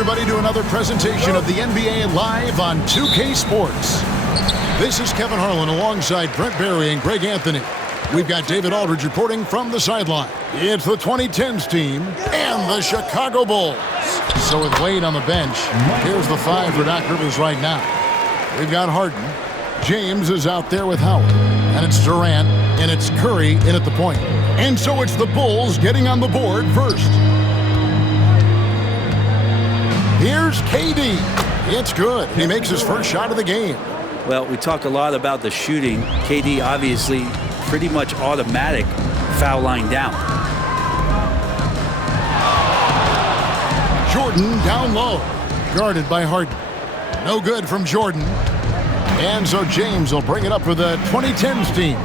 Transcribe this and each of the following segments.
everybody, to another presentation of the NBA live on 2K Sports. This is Kevin Harlan alongside Brent Barry and Greg Anthony. We've got David Aldridge reporting from the sideline. It's the 2010s team and the Chicago Bulls. So with Wade on the bench, here's the five for Doc Rivers right now. We've got Harden. James is out there with Howard. And it's Durant, and it's Curry in at the point. And so it's the Bulls getting on the board first. Here's KD. It's good. He makes his first shot of the game. Well, we talk a lot about the shooting. KD obviously pretty much automatic foul line down. Jordan down low. Guarded by Harden. No good from Jordan. And so James will bring it up for the 2010s team.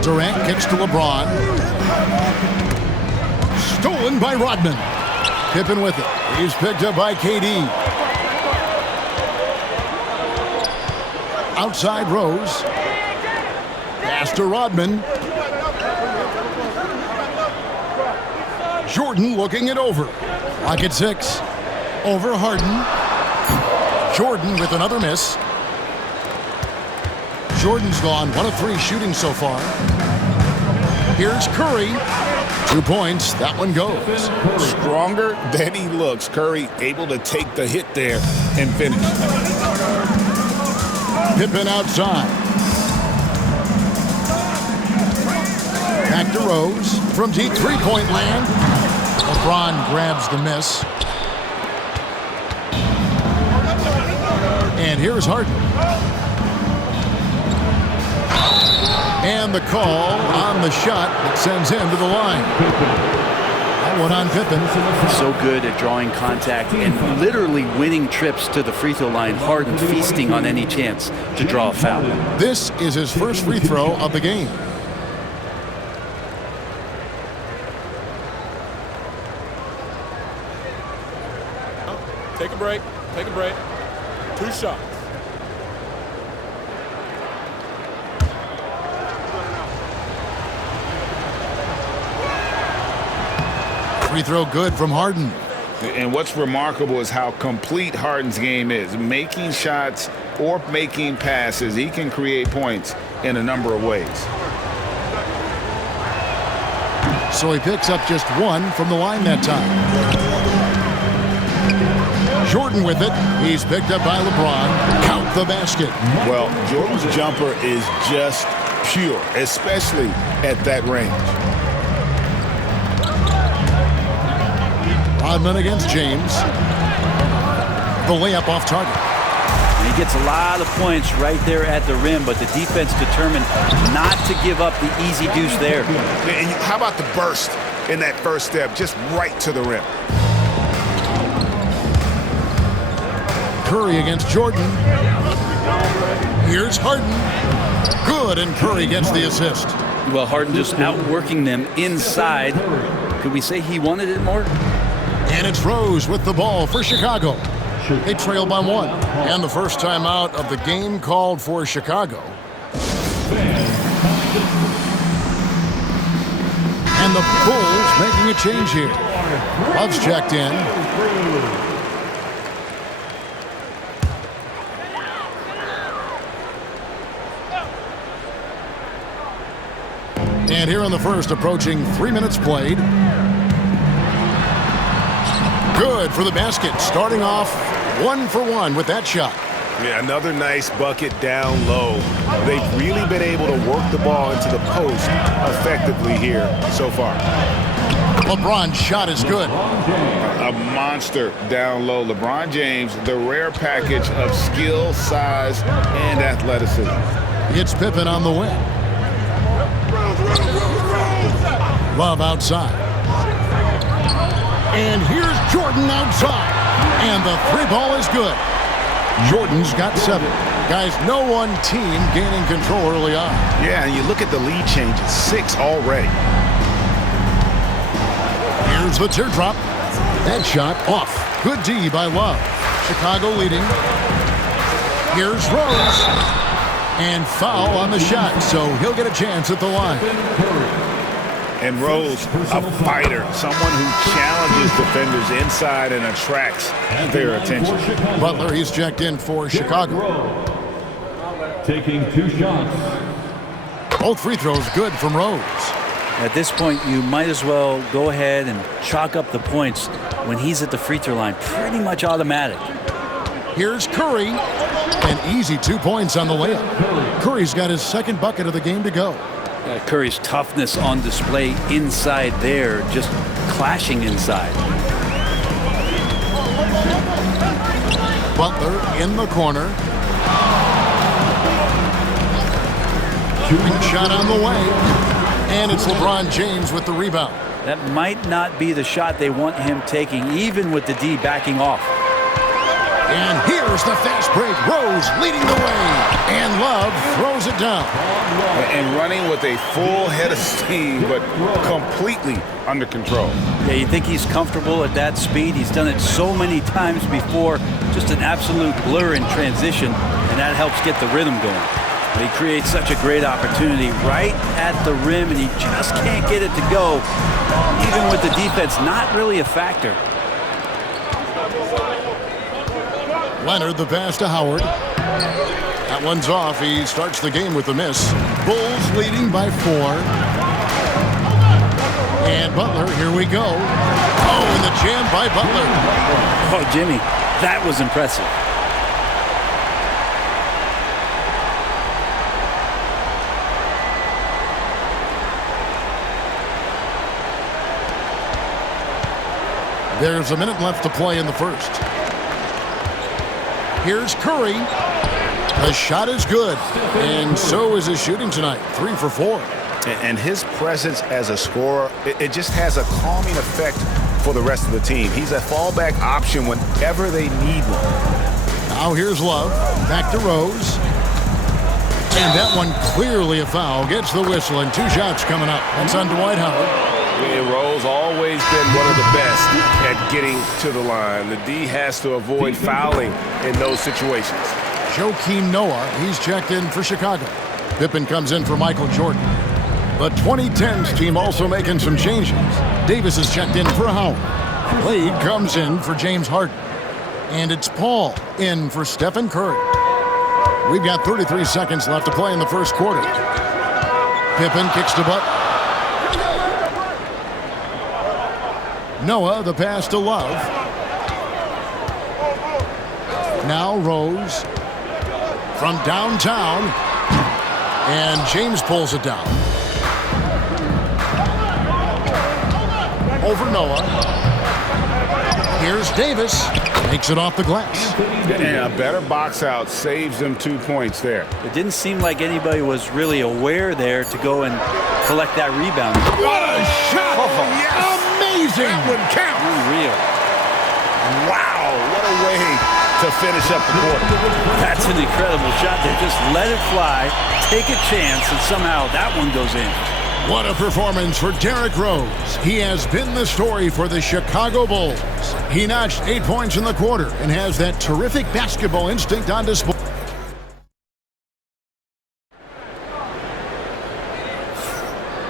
Durant kicks to LeBron. Stolen by Rodman. Pippen with it. He's picked up by KD. Outside Rose. Pass to Rodman. Jordan looking it over. Lock at 6. Over Harden. Jordan with another miss. Jordan's gone 1 of 3 shooting so far. Here's Curry. 2 points. That one goes. Stronger than he looks. Curry able to take the hit there and finish. Pippen outside. Back to Rose. From deep three-point land. LeBron grabs the miss. And here's Harden. And the call on the shot that sends him to the line. That one on Pippen. So good at drawing contact and literally winning trips to the free throw line. Harden feasting on any chance to draw a foul. This is his first free throw of the game. Take a break. Take a break. 2 shots. Free throw good from Harden. And what's remarkable is how complete Harden's game is. Making shots or making passes, he can create points in a number of ways. So he picks up just 1 from the line that time. Jordan with it. He's picked up by LeBron. Count the basket. Well, Jordan's jumper is just pure, especially at that range. Rodman against James. The layup off target. And he gets a lot of points right there at the rim, but the defense determined not to give up the easy deuce there. And how about the burst in that first step, just right to the rim? Curry against Jordan. Here's Harden. Good, and Curry gets the assist. Well, Harden just outworking them inside. Could we say he wanted it more? And it's Rose with the ball for Chicago. They trail by 1. And the first timeout of the game called for Chicago. And the Bulls making a change here. Love's checked in. And here in the first, approaching 3 minutes played. Good for the basket, starting off 1 for 1 with that shot. Yeah, another nice bucket down low. They've really been able to work the ball into the post effectively here so far. LeBron's shot is good. A monster down low. LeBron James, the rare package of skill, size, and athleticism. It's Pippen on the wing. Love outside. And here's Jordan outside. And the 3-ball is good. Jordan's got 7. Guys, no one team gaining control early on. Yeah, and you look at the lead changes, 6 already. Here's the teardrop. That shot off. Good D by Love. Chicago leading. Here's Rose. And foul on the shot, so he'll get a chance at the line. And Rose, a fighter, someone who challenges defenders inside and attracts their attention. Butler, he's checked in for Chicago. Taking 2 shots. Both free throws good from Rose. At this point, you might as well go ahead and chalk up the points when he's at the free throw line. Pretty much automatic. Here's Curry. An easy 2 points on the layup. Curry's got his second bucket of the game to go. Curry's toughness on display inside there, just clashing inside. Butler in the corner. Shot on the way. And it's LeBron James with the rebound. That might not be the shot they want him taking, even with the D backing off. And here's the fast break. Rose leading the way. And Love throws it down. And running with a full head of steam, but completely under control. Yeah, you think he's comfortable at that speed. He's done it so many times before. Just an absolute blur in transition, and that helps get the rhythm going. But he creates such a great opportunity right at the rim, and he just can't get it to go. Even with the defense not really a factor. Leonard, the pass to Howard. That one's off. He starts the game with a miss. Bulls leading by 4. And Butler, here we go. Oh, and the jam by Butler. Oh, Jimmy, that was impressive. There's a minute left to play in the first. Here's Curry. The shot is good, and so is his shooting tonight. 3 for 4. And his presence as a scorer, it just has a calming effect for the rest of the team. He's a fallback option whenever they need one. Now here's Love. Back to Rose. And that one clearly a foul. Gets the whistle, and 2 shots coming up. That's on Dwight Howard. And Rose always been one of the best at getting to the line. The D has to avoid fouling in those situations. Joakim Noah, he's checked in for Chicago. Pippen comes in for Michael Jordan. The 2010s team also making some changes. Davis is checked in for Howard. Wade comes in for James Harden. And it's Paul in for Stephen Curry. We've got 33 seconds left to play in the first quarter. Pippen kicks to Butler. Noah, the pass to Love. Now Rose from downtown. And James pulls it down. Over Noah. Here's Davis. Makes it off the glass. And a better box out saves them 2 points there. It didn't seem like anybody was really aware there to go and collect that rebound. What a shot! Yes. Amazing! That would count. Unreal. Wow, what a way to finish up the quarter. That's an incredible shot. They just let it fly, take a chance, and somehow that one goes in. What a performance for Derrick Rose. He has been the story for the Chicago Bulls. He notched 8 points in the quarter and has that terrific basketball instinct on display.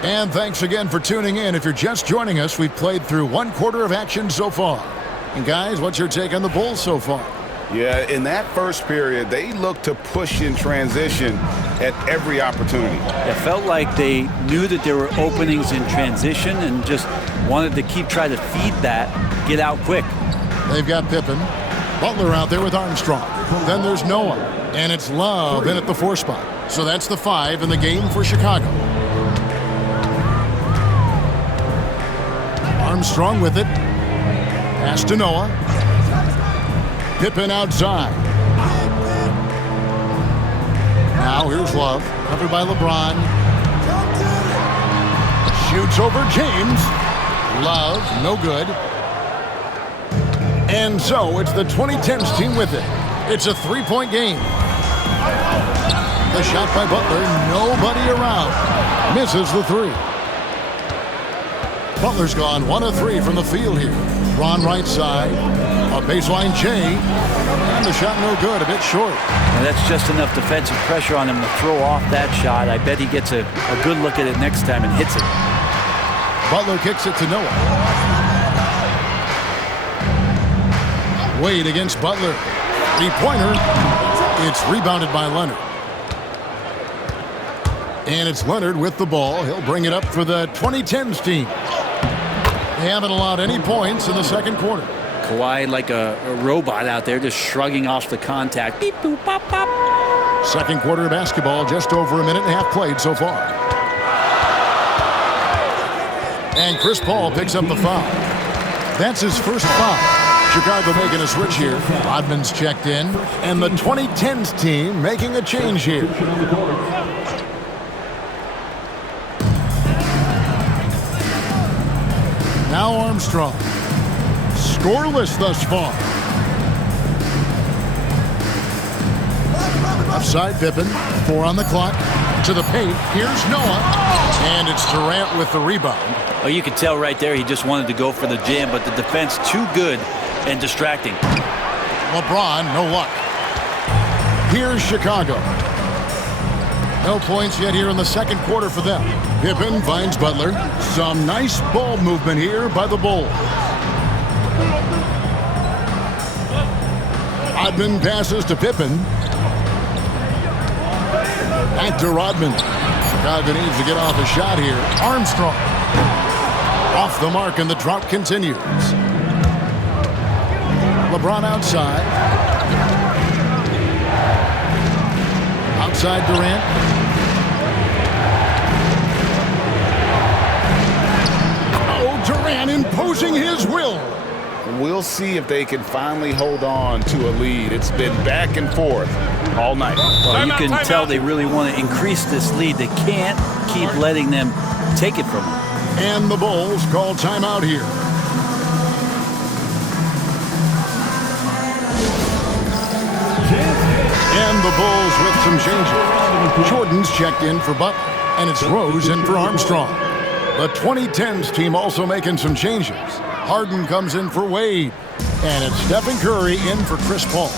And thanks again for tuning in. If you're just joining us, we've played through 1 quarter of action so far. And guys, what's your take on the Bulls so far? Yeah, in that first period, they looked to push in transition at every opportunity. It felt like they knew that there were openings in transition and just wanted to keep trying to feed that, get out quick. They've got Pippen. Butler out there with Armstrong. Then there's Noah. And it's Love in at the 4 spot. So that's the 5 in the game for Chicago. Armstrong with it. Pass to Noah. Pippen outside. Now here's Love. Covered by LeBron. Shoots over James. Love, no good. And so it's the 2010s team with it. It's a 3-point game. The shot by Butler, nobody around. Misses the 3. Butler's gone 1 of 3 from the field here. Ron right side. A baseline J. And the shot no good, a bit short. And that's just enough defensive pressure on him to throw off that shot. I bet he gets a good look at it next time and hits it. Butler kicks it to Noah. Wade against Butler. Three-pointer. It's rebounded by Leonard. And it's Leonard with the ball. He'll bring it up for the 2010s team. They haven't allowed any points in the second quarter. Kawhi like a robot out there, just shrugging off the contact. Beep, boop, pop, pop. Second quarter of basketball, just over a minute and a half played so far. And Chris Paul picks up the foul. That's his first foul. Chicago making a switch here. Rodman's checked in. And the 2010s team making a change here. Now Armstrong. Scoreless thus far. Offside Pippen. 4 on the clock. To the paint. Here's Noah. And it's Durant with the rebound. Oh, you could tell right there he just wanted to go for the jam, but the defense too good and distracting. LeBron, no luck. Here's Chicago. No points yet here in the second quarter for them. Pippen finds Butler. Some nice ball movement here by the Bulls. Rodman passes to Pippen. Back to Rodman. Chicago needs to get off a shot here. Armstrong. Off the mark, and the drought continues. LeBron outside. Outside Durant. Oh, Durant imposing his will. We'll see if they can finally hold on to a lead. It's been back and forth all night. Well, you can tell they really want to increase this lead. They can't keep letting them take it from them. And the Bulls call timeout here. And the Bulls with some changes. Jordan's checked in for Butler, and it's Rose in for Armstrong. The 2010s team also making some changes. Harden comes in for Wade, and it's Stephen Curry in for Chris Paul.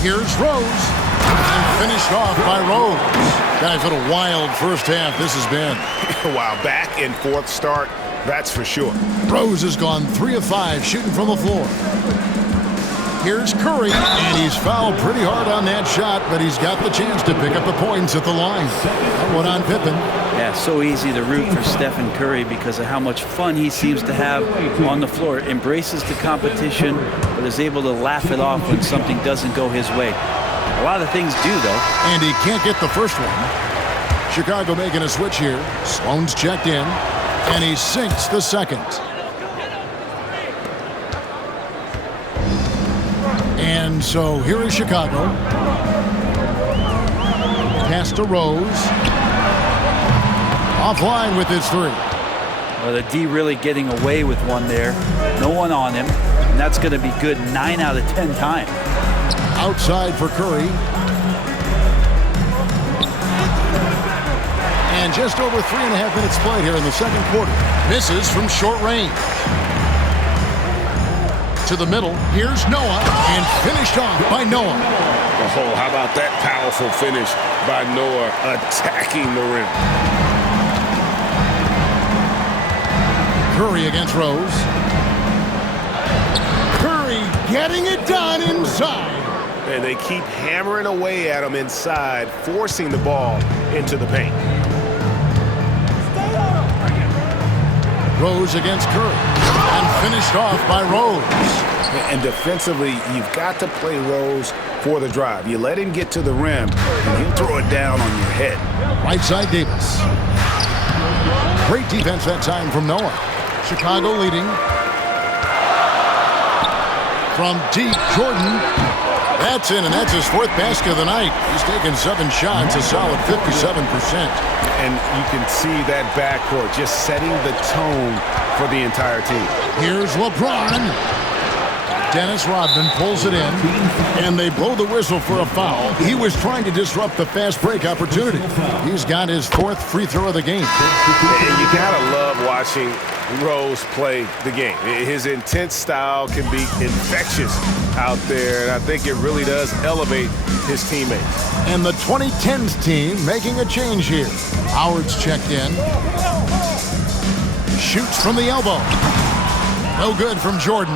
Here's Rose, and finished off by Rose. Guys, what a wild first half this has been. Wow, back and forth start, that's for sure. Rose has gone 3 of 5 shooting from the floor. Here's Curry, and he's fouled pretty hard on that shot, but he's got the chance to pick up the points at the line. That one on Pippen. Yeah, so easy to root for Stephen Curry because of how much fun he seems to have on the floor. Embraces the competition, but is able to laugh it off when something doesn't go his way. A lot of things do, though. And he can't get the first one. Chicago making a switch here. Sloan's checked in, and he sinks the second. And so here is Chicago. Pass to Rose. Offline with his 3. Well, the D really getting away with one there. No one on him. And that's going to be good 9 out of 10 times. Outside for Curry. And just over 3.5 minutes played here in the second quarter. Misses from short range. To the middle. Here's Noah. And finished off by Noah. Oh, how about that powerful finish by Noah attacking the rim. Curry against Rose. Curry getting it done inside. And they keep hammering away at him inside, forcing the ball into the paint. Rose against Curry. And finished off by Rose. And defensively, you've got to play Rose for the drive. You let him get to the rim, and he'll throw it down on your head. Right side Davis. Great defense that time from Noah. Chicago leading. From deep, Jordan. That's in, and that's his 4th basket of the night. He's taken 7 shots, a solid 57%. And you can see that backcourt just setting the tone for the entire team. Here's LeBron. Dennis Rodman pulls it in, and they blow the whistle for a foul. He was trying to disrupt the fast break opportunity. He's got his 4th free throw of the game. And you gotta love watching watching Rose play the game. His intense style can be infectious out there, and I think it really does elevate his teammates. And the 2010s team making a change here. Howard's checked in. Shoots from the elbow. No good from Jordan.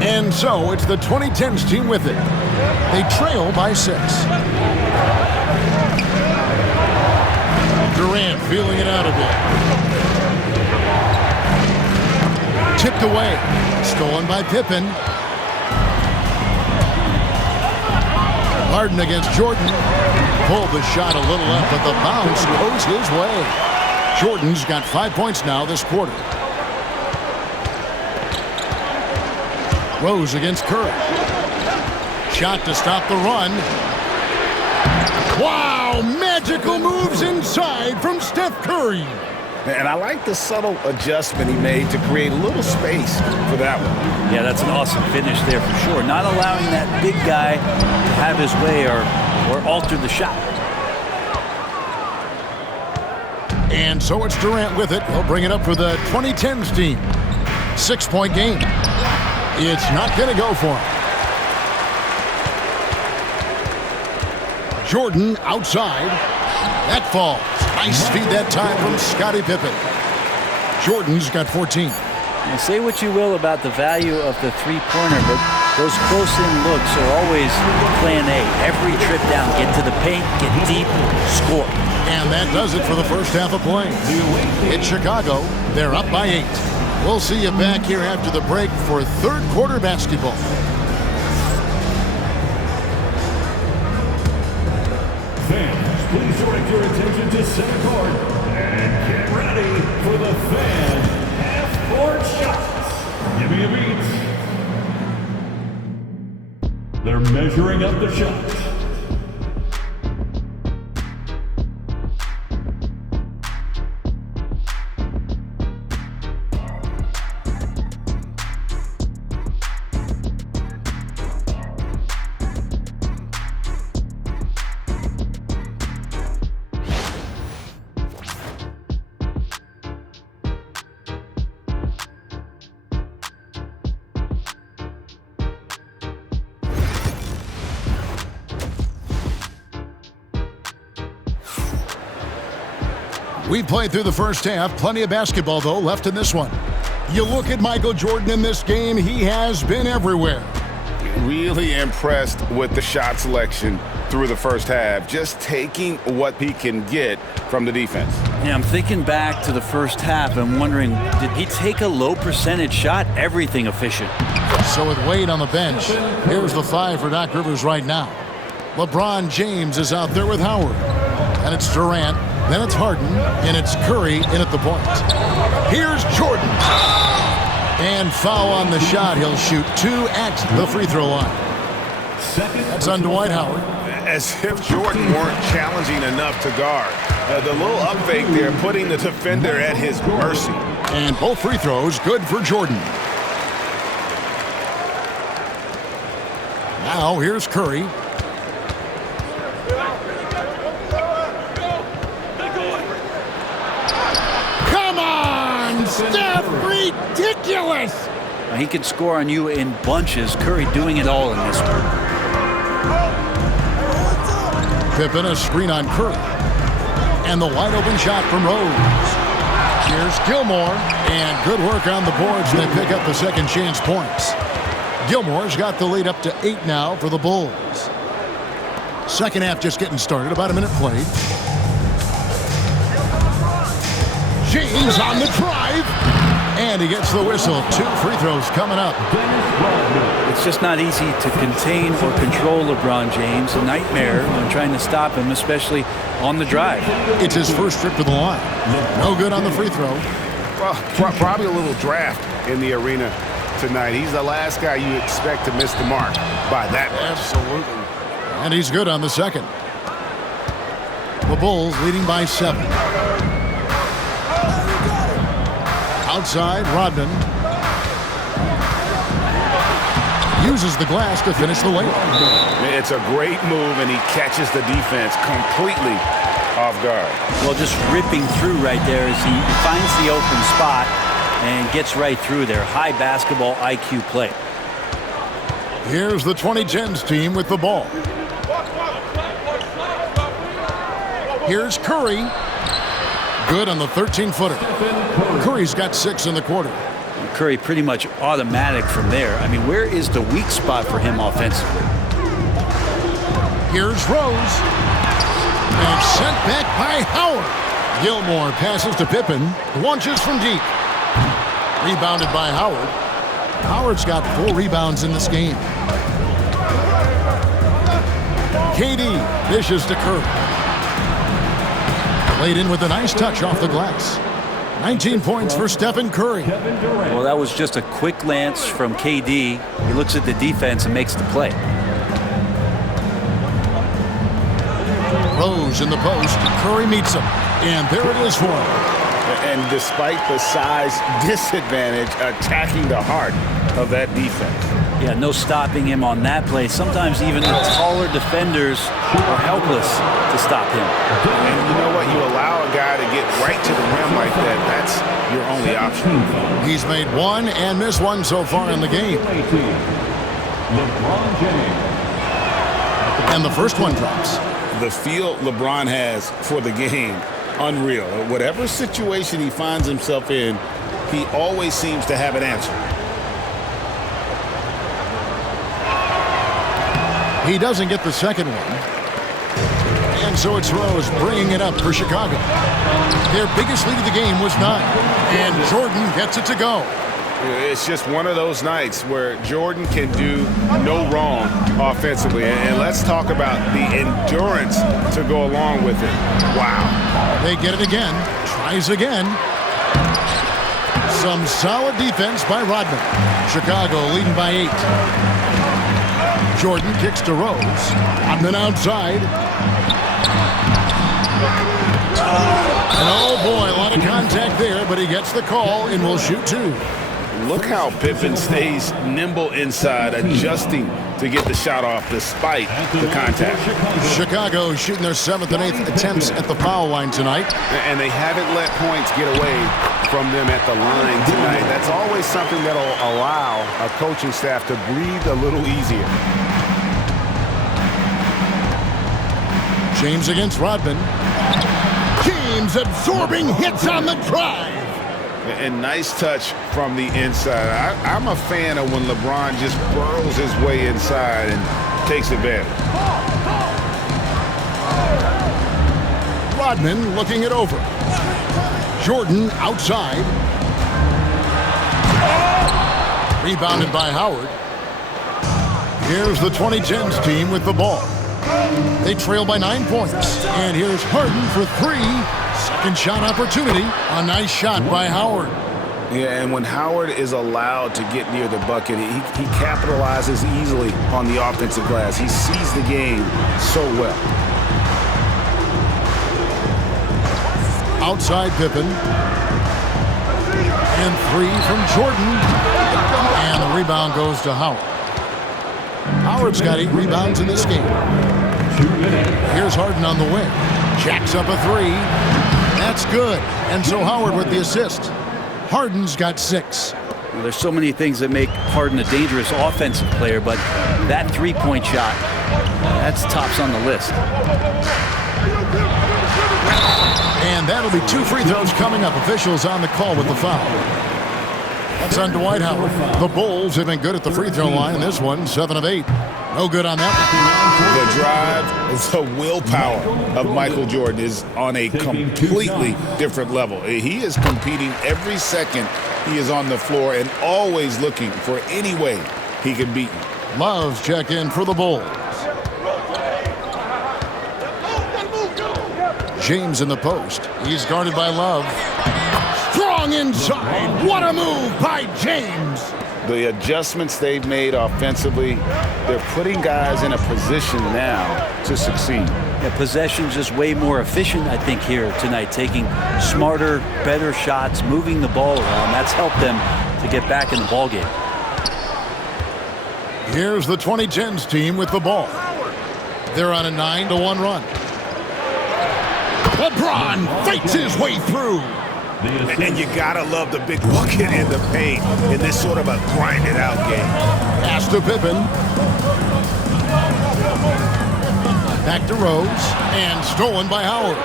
And so it's the 2010s team with it. They trail by 6. Durant feeling it out a bit. Tipped away. Stolen by Pippen. Harden against Jordan. Pulled the shot a little up, but the bounce goes his way. Jordan's got 5 points now this quarter. Rose against Curry. Shot to stop the run. Wow, magical moves inside from Steph Curry. And I like the subtle adjustment he made to create a little space for that one. Yeah, that's an awesome finish there for sure. Not allowing that big guy to have his way or alter the shot. And so it's Durant with it. He'll bring it up for the 2010s team. 6-point game. It's not going to go for him. Jordan outside. That falls. Nice feed that time from Scottie Pippen. Jordan's got 14. Now, say what you will about the value of the three-pointer, but those close-in looks are always plan A. Every trip down, get to the paint, get deep, score. And that does it for the first half of play. In Chicago, they're up by 8. We'll see you back here after the break for third quarter basketball. Fans, please direct your attention to center court and get ready for the fan half-court shots. Give me a beat. They're measuring up the shots. We played through the first half. Plenty of basketball, though, left in this one. You look at Michael Jordan in this game, he has been everywhere. Really impressed with the shot selection through the first half, just taking what he can get from the defense. Yeah, I'm thinking back to the first half and wondering, did he take a low percentage shot? Everything efficient. So with Wade on the bench, here's the 5 for Doc Rivers right now. LeBron James is out there with Howard. And it's Durant. Then it's Harden, and it's Curry in at the point. Here's Jordan. And foul on the shot. He'll shoot 2 at the free throw line. That's on Dwight Howard. As if Jordan weren't challenging enough to guard. The little up fake there, putting the defender at his mercy. And both free throws good for Jordan. Now here's Curry. Steph, ridiculous! He can score on you in bunches. Curry doing it all in this one. Pippen, a screen on Curry. And the wide open shot from Rose. Here's Gilmore. And good work on the boards. They pick up the second chance points. Gilmore's got the lead up to 8 now for the Bulls. Second half just getting started. About a minute played. James on the drive, and he gets the whistle. 2 free throws coming up. It's just not easy to contain or control LeBron James. A nightmare when trying to stop him, especially on the drive. It's his first trip to the line. No good on the free throw. Well, probably a little draft in the arena tonight. He's the last guy you expect to miss the mark by that much. Absolutely. And he's good on the second. The Bulls leading by 7. Outside, Rodman uses the glass to finish the layup. It's a great move, and he catches the defense completely off guard. Well, just ripping through right there as he finds the open spot and gets right through there. High basketball IQ play. Here's the 2010s team with the ball. Here's Curry. Good on the 13-footer. Curry's got 6 in the quarter. Curry pretty much automatic from there. I mean, where is the weak spot for him offensively? Here's Rose. And sent back by Howard. Gilmore passes to Pippen. Launches from deep. Rebounded by Howard. Howard's got 4 rebounds in this game. KD dishes to Curry. Laid in with a nice touch off the glass. 19 points for Stephen Curry. Well, that was just a quick glance from KD. He looks at the defense and makes the play. Rose in the post. Curry meets him. And there it is for him. And despite the size disadvantage, attacking the heart of that defense. Yeah, no stopping him on that play. Sometimes even the taller defenders are helpless to stop him. And you know what? You allow a guy to get right to the rim like that. That's your only option. He's made 1 and missed 1 so far in the game. And the first one drops. The feel LeBron has for the game, unreal. Whatever situation he finds himself in, he always seems to have an answer. He doesn't get the second one. And so it's Rose bringing it up for Chicago. Their biggest lead of the game was 9. And Jordan gets it to go. It's just one of those nights where Jordan can do no wrong offensively. And let's talk about the endurance to go along with it. Wow. They get it again. Tries again. Some solid defense by Rodman. Chicago leading by 8. Jordan kicks to Rose. Rodman outside. And oh boy, a lot of contact there, but he gets the call and will shoot 2. Look how Pippen stays nimble inside, adjusting to get the shot off despite the contact. Chicago shooting their 7th and 8th attempts at the foul line tonight. And they haven't let points get away from them at the line tonight. That's always something that'll allow a coaching staff to breathe a little easier. James against Rodman. James absorbing hits on the drive. And nice touch from the inside. I'm a fan of when LeBron just burrows his way inside and takes advantage. Rodman looking it over. Jordan outside. Rebounded by Howard. Here's the 2010s team with the ball. They trail by 9 points. And here's Harden for 3. Second shot opportunity. A nice shot by Howard. Yeah, and when Howard is allowed to get near the bucket, he capitalizes easily on the offensive glass. He sees the game so well. Outside Pippen. And 3 from Jordan. And the rebound goes to Howard. Howard's got 8 rebounds in this game. Here's Harden on the wing. Jacks up a 3. That's good. And so Howard with the assist. Harden's got 6. Well, there's so many things that make Harden a dangerous offensive player, but that three-point shot, that's tops on the list. And that'll be 2 free throws coming up. Officials on the call with the foul. That's on Dwight Howard. The Bulls have been good at the free throw line in this one, 7 of 8. No good on that one. The drive, the willpower of Michael Jordan is on a completely different level. He is competing every second he is on the floor and always looking for any way he can beat you. Love's check in for the Bulls. James in the post. He's guarded by Love. Strong inside. What a move by James. The adjustments they've made offensively, they're putting guys in a position now to succeed. Yeah, possession's just way more efficient, I think, here tonight, taking smarter, better shots, moving the ball around. That's helped them to get back in the ball game. Here's the 2010s team with the ball. They're on a 9-1 run. LeBron fights his way through. And you gotta love the big bucket in the paint in this sort of a grinded-out game. Pass to Pippen. Back to Rose, and stolen by Howard.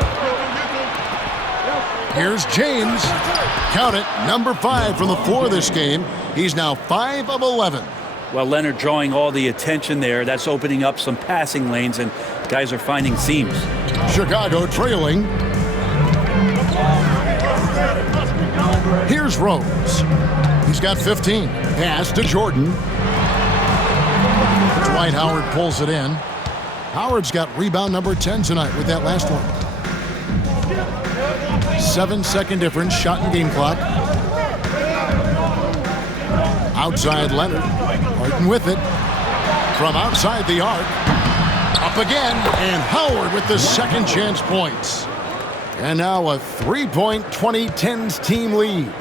Here's James. Count it, number 5 from the floor this game. He's now 5 of 11. Well, Leonard drawing all the attention there. That's opening up some passing lanes, and guys are finding seams. Chicago trailing. Here's Rose. He's got 15. Pass to Jordan. Dwight Howard pulls it in. Howard's got rebound number 10 tonight with that last one. 7-second difference, shot and game clock. Outside Leonard. Martin with it. From outside the arc. Up again, and Howard with the second chance points. And now a 3-point 2010s team lead.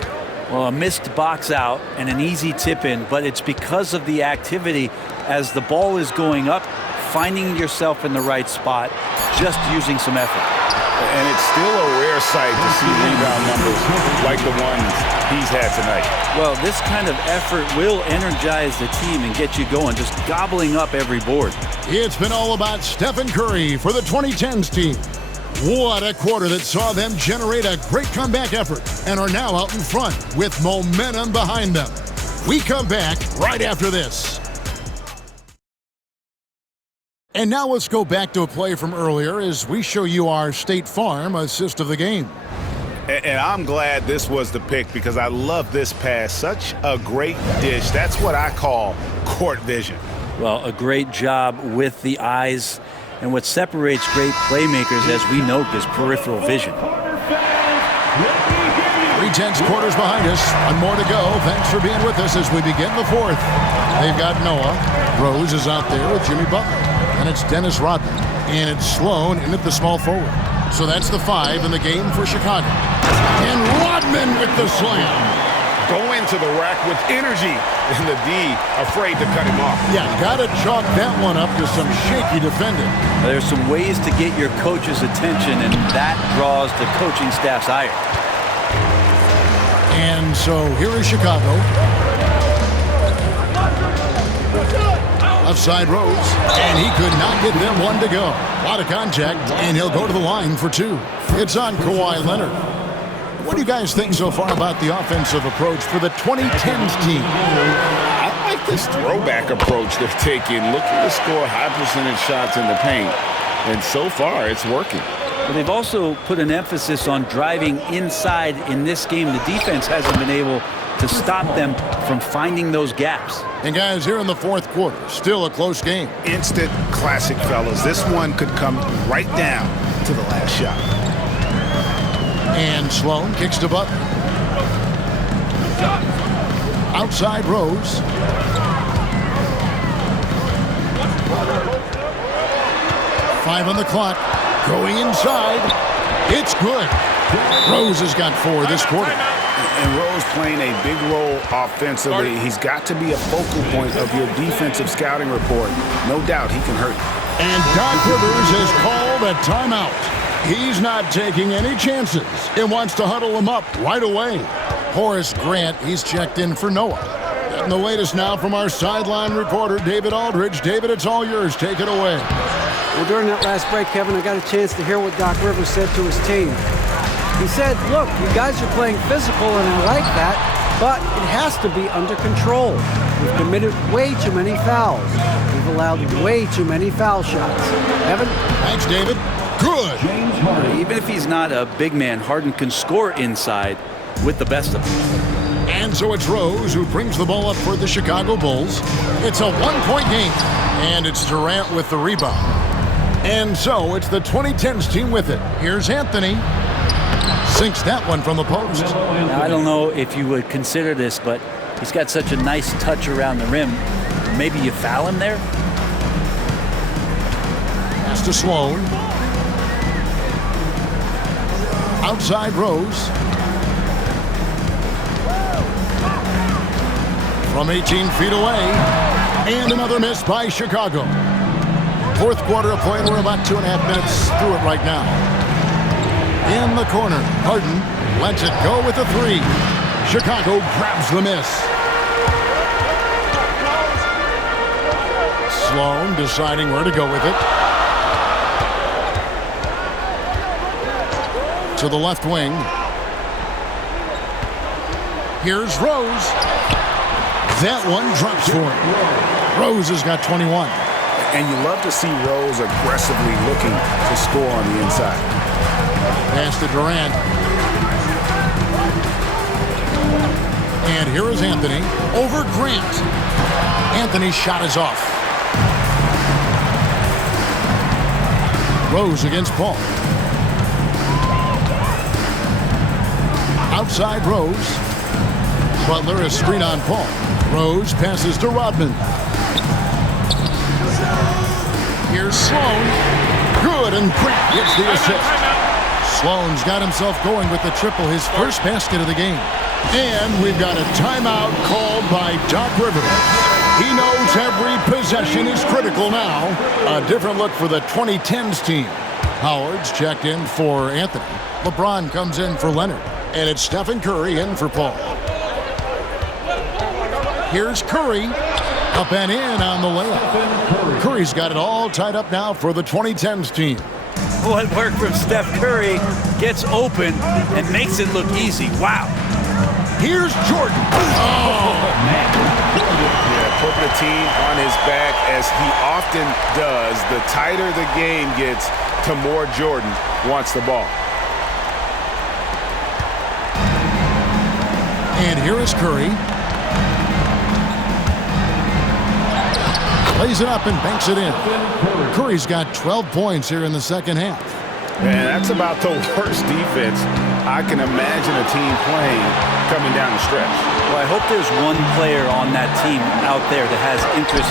Well, a missed box out and an easy tip in, but it's because of the activity as the ball is going up, finding yourself in the right spot, just using some effort. And it's still a rare sight to see rebound numbers like the ones he's had tonight. Well, this kind of effort will energize the team and get you going, just gobbling up every board. It's been all about Stephen Curry for the 2010s team. What a quarter that saw them generate a great comeback effort and are now out in front with momentum behind them. We come back right after this. And now let's go back to a play from earlier as we show you our State Farm assist of the game. And I'm glad this was the pick because I love this pass. Such a great dish. That's what I call court vision. Well, a great job with the eyes. And what separates great playmakers, as we note, is peripheral vision. 3/10 quarters behind us. One more to go. Thanks for being with us as we begin the fourth. They've got Noah. Rose is out there with Jimmy Butler. And it's Dennis Rodman. And it's Sloan in at the small forward. So that's the 5 in the game for Chicago. And Rodman with the slam. Go into the rack with energy, and the D afraid to cut him off. Yeah, got to chalk that one up to some shaky defending. There's some ways to get your coach's attention, and that draws the coaching staff's ire. And so here is Chicago. Left side Rose, and he could not get them one to go. A lot of contact, and he'll go to the line for 2. It's on Kawhi Leonard. What do you guys think so far about the offensive approach for the 2010s team? I like this throwback approach they're taking, looking to score high percentage shots in the paint. And so far, it's working. But they've also put an emphasis on driving inside in this game. The defense hasn't been able to stop them from finding those gaps. And guys, here in the fourth quarter, still a close game. Instant classic, fellas. This one could come right down to the last shot. And Sloan kicks to Butler. Outside Rose. Five on the clock. Going inside. It's good. Rose has got 4 this quarter. And Rose playing a big role offensively. He's got to be a focal point of your defensive scouting report. No doubt he can hurt you. And Doc Rivers has called a timeout. He's not taking any chances and wants to huddle him up right away. Horace Grant, he's checked in for Noah. And the latest now from our sideline reporter, David Aldridge. David, it's all yours. Take it away. Well, during that last break, Kevin, I got a chance to hear what Doc Rivers said to his team. He said, look, you guys are playing physical, and I like that, but it has to be under control. We've committed way too many fouls. We've allowed way too many foul shots. Evan? Thanks, David. Good. Even if he's not a big man, Harden can score inside with the best of them. And so it's Rose who brings the ball up for the Chicago Bulls. It's a 1-point game, and it's Durant with the rebound. And so it's the 2010s team with it. Here's Anthony. Sinks that one from the post. Now, I don't know if you would consider this, but he's got such a nice touch around the rim. Maybe you foul him there? Pass to Sloan. Outside Rose. From 18 feet away. And another miss by Chicago. Fourth quarter of play, and we're about 2.5 minutes through it right now. In the corner, Harden lets it go with a three. Chicago grabs the miss. Sloan deciding where to go with it. To the left wing. Here's Rose. That one drops for him. Rose has got 21. And you love to see Rose aggressively looking to score on the inside. Pass to Durant. And here is Anthony over Grant. Anthony's shot is off. Rose against Paul. Outside Rose. Butler is screen on Paul. Rose passes to Rodman. Here's Sloan. Good, and Grant gets the assist. Sloan's got himself going with the triple, his first basket of the game. And we've got a timeout called by Doc Rivers. He knows every possession is critical now. A different look for the 2010s team. Howard's checked in for Anthony. LeBron comes in for Leonard. And it's Stephen Curry in for Paul. Here's Curry. Up and in on the layup. Curry's got it all tied up now for the 2010s team. What worked from Steph Curry gets open and makes it look easy. Wow. Here's Jordan. Oh, man. Yeah, putting the team on his back as he often does. The tighter the game gets, the more Jordan wants the ball. And here is Curry. Plays it up and banks it in. Curry's got 12 points here in the second half. Man, that's about the worst defense I can imagine a team playing coming down the stretch. Well, I hope there's one player on that team out there that has interest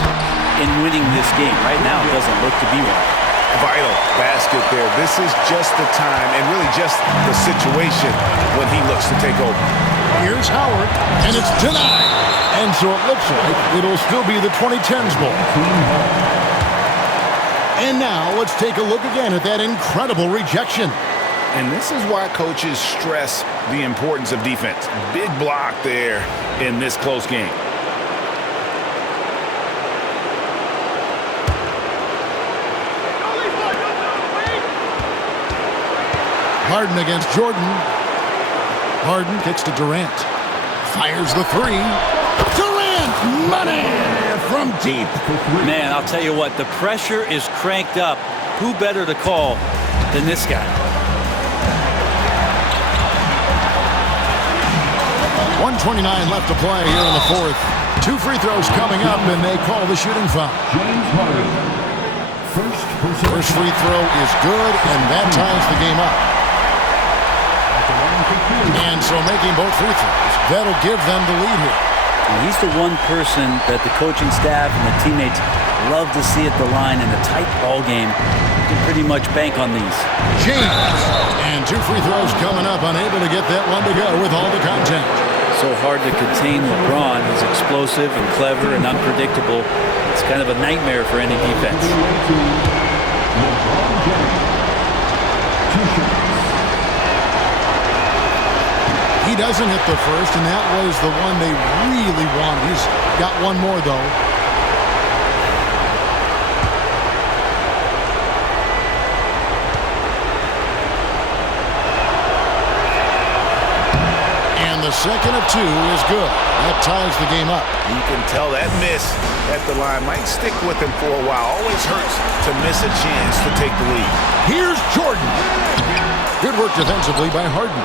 in winning this game. Right now, it doesn't look to be one. Vital basket there. This is just the time and really just the situation when he looks to take over. Here's Howard, and it's denied. And so it looks like it'll still be the 2010s ball. And now let's take a look again at that incredible rejection. And this is why coaches stress the importance of defense. Big block there in this close game. Harden against Jordan. Harden kicks to Durant. Fires the three. Durant, money from deep. Man, I'll tell you what, the pressure is cranked up. Who better to call than this guy? 1:29 left to play here in the fourth. 2 free throws coming up, and they call the shooting foul. James Harden. First free throw is good, and that ties the game up. And so making both free throws, that'll give them the lead here. And he's the one person that the coaching staff and the teammates love to see at the line in a tight ball game. You can pretty much bank on these. James, and 2 free throws coming up, unable to get that one to go with all the contact. So hard to contain LeBron. He's explosive and clever and unpredictable. It's kind of a nightmare for any defense. He doesn't hit the first, and that was the one they really wanted. He's got one more, though. And the second of 2 is good. That ties the game up. You can tell that miss at the line might stick with him for a while. Always hurts to miss a chance to take the lead. Here's Jordan. Good work defensively by Harden.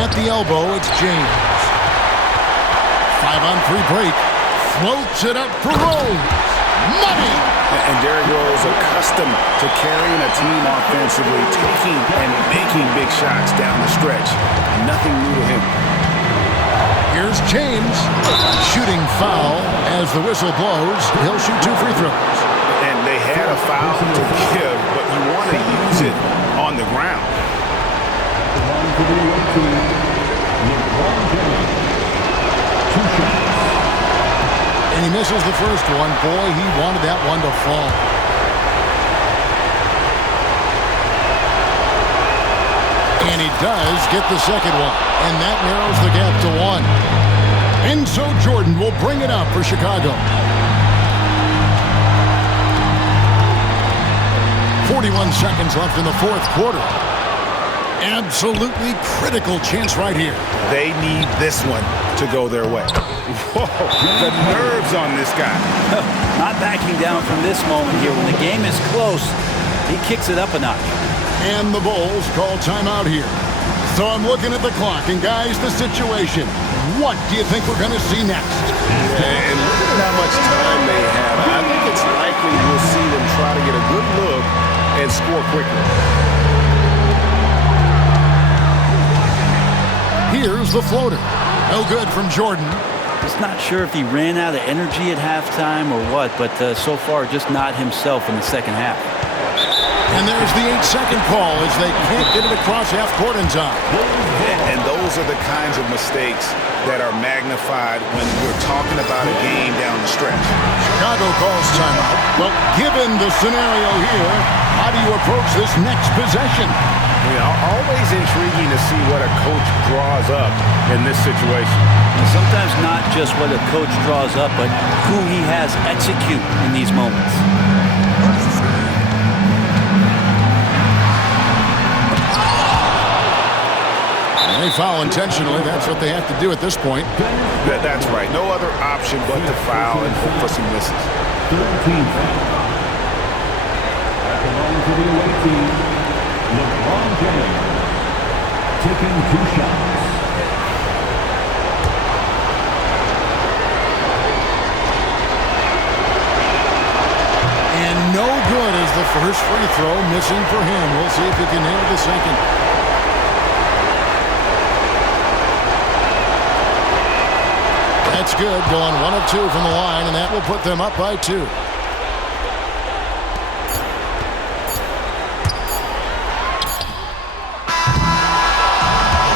At the elbow, it's James. 5-on-3 break. Floats it up for Rose. Money! And Derrick Rose, accustomed to carrying a team offensively, taking and making big shots down the stretch. Nothing new to him. Here's James. Shooting foul as the whistle blows. He'll shoot 2 free throws. And they had a foul to give, but you want to use it on the ground. And he misses the first one. Boy, he wanted that one to fall. And he does get the second one. And that narrows the gap to 1. And so Jordan will bring it up for Chicago. 41 seconds left in the fourth quarter. Absolutely critical chance right here. They need this one to go their way. Whoa, the nerves on this guy. Not backing down from this moment here. When the game is close, he kicks it up a notch. And the Bulls call timeout here. So I'm looking at the clock, and guys, the situation. What do you think we're going to see next? And look at how much time they have. I think it's likely we'll see them try to get a good look and score quickly. Here's the floater. No good from Jordan. Just not sure if he ran out of energy at halftime or what, but so far just not himself in the second half. And there's the 8-second call as they can't get it across half court in time. And those are the kinds of mistakes that are magnified when we're talking about a game down the stretch. Chicago calls timeout. Well, given the scenario here, how do you approach this next possession? You know, always intriguing to see what a coach draws up in this situation. And sometimes not just what a coach draws up, but who he has execute in these moments. They foul intentionally. That's what they have to do at this point. That's right. No other option but to foul and hope for some misses. 13 foul. Belongs to the away team. LeBron James taking 2 shots. And no good as the first free throw, missing for him. We'll see if he can nail the second. That's good, going 1 of 2 from the line, and that will put them up by 2.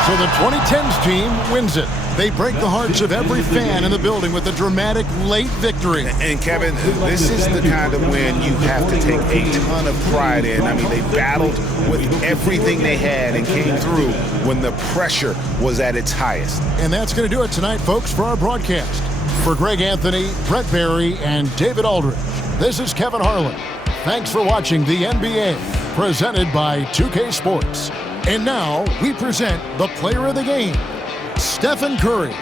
So the 2010s team wins it. They break the hearts of every fan in the building with a dramatic late victory. And Kevin, this is the kind of win you have to take a ton of pride in. I mean, they battled with everything they had and came through when the pressure was at its highest. And that's going to do it tonight, folks, for our broadcast. For Greg Anthony, Brett Barry, and David Aldridge, this is Kevin Harlan. Thanks for watching the NBA, presented by 2K Sports. And now we present the player of the game, Stephen Curry.